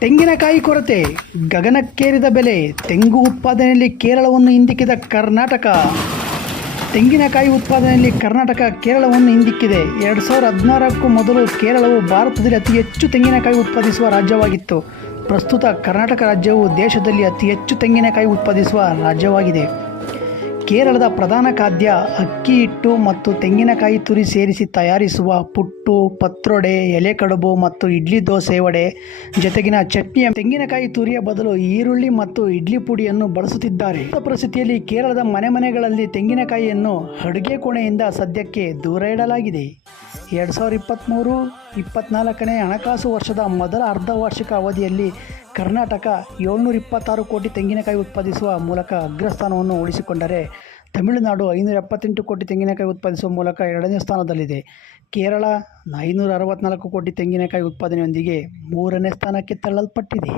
ತೆಂಗಿನಕಾಯಿ ಕೊರತೆ, ಗಗನಕ್ಕೇರಿದ ಬೆಲೆ, ತೆಂಗು ಉತ್ಪಾದನೆಯಲ್ಲಿ ಕೇರಳವನ್ನು ಹಿಂದಿಕ್ಕಿದ ಕರ್ನಾಟಕ. ತೆಂಗಿನಕಾಯಿ ಉತ್ಪಾದನೆಯಲ್ಲಿ ಕರ್ನಾಟಕ ಕೇರಳವನ್ನು ಹಿಂದಿಕ್ಕಿದೆ. ಎರಡು ಸಾವಿರದ ಹದಿನಾರಕ್ಕೂ ಮೊದಲು ಕೇರಳವು ಭಾರತದಲ್ಲಿ ಅತಿ ಹೆಚ್ಚು ತೆಂಗಿನಕಾಯಿ ಉತ್ಪಾದಿಸುವ ರಾಜ್ಯವಾಗಿತ್ತು. ಪ್ರಸ್ತುತ ಕರ್ನಾಟಕ ರಾಜ್ಯವು ದೇಶದಲ್ಲಿ ಅತಿ ಹೆಚ್ಚು ತೆಂಗಿನಕಾಯಿ ಉತ್ಪಾದಿಸುವ ರಾಜ್ಯವಾಗಿದೆ. ಕೇರಳದ ಪ್ರಧಾನ ಖಾದ್ಯ ಅಕ್ಕಿ, ಹಿಟ್ಟು ಮತ್ತು ತೆಂಗಿನಕಾಯಿ ತುರಿ ಸೇರಿಸಿ ತಯಾರಿಸುವ ಪುಟ್ಟು, ಪತ್ರೊಡೆ ಎಲೆಕಡುಬು ಮತ್ತು ಇಡ್ಲಿ ದೋಸೆ ವಡೆ. ಜೊತೆಗಿನ ಚಟ್ನಿಯ ತೆಂಗಿನಕಾಯಿ ತುರಿಯ ಬದಲು ಈರುಳ್ಳಿ ಮತ್ತು ಇಡ್ಲಿ ಪುಡಿಯನ್ನು ಬಳಸುತ್ತಿದ್ದಾರೆ. ಪರಿಸ್ಥಿತಿಯಲ್ಲಿ ಕೇರಳದ ಮನೆ ಮನೆಗಳಲ್ಲಿ ತೆಂಗಿನಕಾಯಿಯನ್ನು ಅಡುಗೆ ಕೋಣೆಯಿಂದ ಸದ್ಯಕ್ಕೆ ದೂರ ಇಡಲಾಗಿದೆ. ಎರಡು ಸಾವಿರದ ಇಪ್ಪತ್ತ್ಮೂರು ಇಪ್ಪತ್ತ್ನಾಲ್ಕನೇ ಹಣಕಾಸು ವರ್ಷದ ಮೊದಲ ಅರ್ಧ ವಾರ್ಷಿಕ ಅವಧಿಯಲ್ಲಿ ಕರ್ನಾಟಕ ಏಳ್ನೂರ ಇಪ್ಪತ್ತಾರು ಕೋಟಿ ತೆಂಗಿನಕಾಯಿ ಉತ್ಪಾದಿಸುವ ಮೂಲಕ ಅಗ್ರಸ್ಥಾನವನ್ನು ಉಳಿಸಿಕೊಂಡರೆ ತಮಿಳುನಾಡು ಐನೂರ ಎಪ್ಪತ್ತೆಂಟು ಕೋಟಿ ತೆಂಗಿನಕಾಯಿ ಉತ್ಪಾದಿಸುವ ಮೂಲಕ ಎರಡನೇ ಸ್ಥಾನದಲ್ಲಿದೆ. ಕೇರಳ ಐನೂರ ಅರವತ್ನಾಲ್ಕು ಕೋಟಿ ತೆಂಗಿನಕಾಯಿ ಉತ್ಪಾದನೆಯೊಂದಿಗೆ ಮೂರನೇ ಸ್ಥಾನಕ್ಕೆ ತಳ್ಳಲ್ಪಟ್ಟಿದೆ.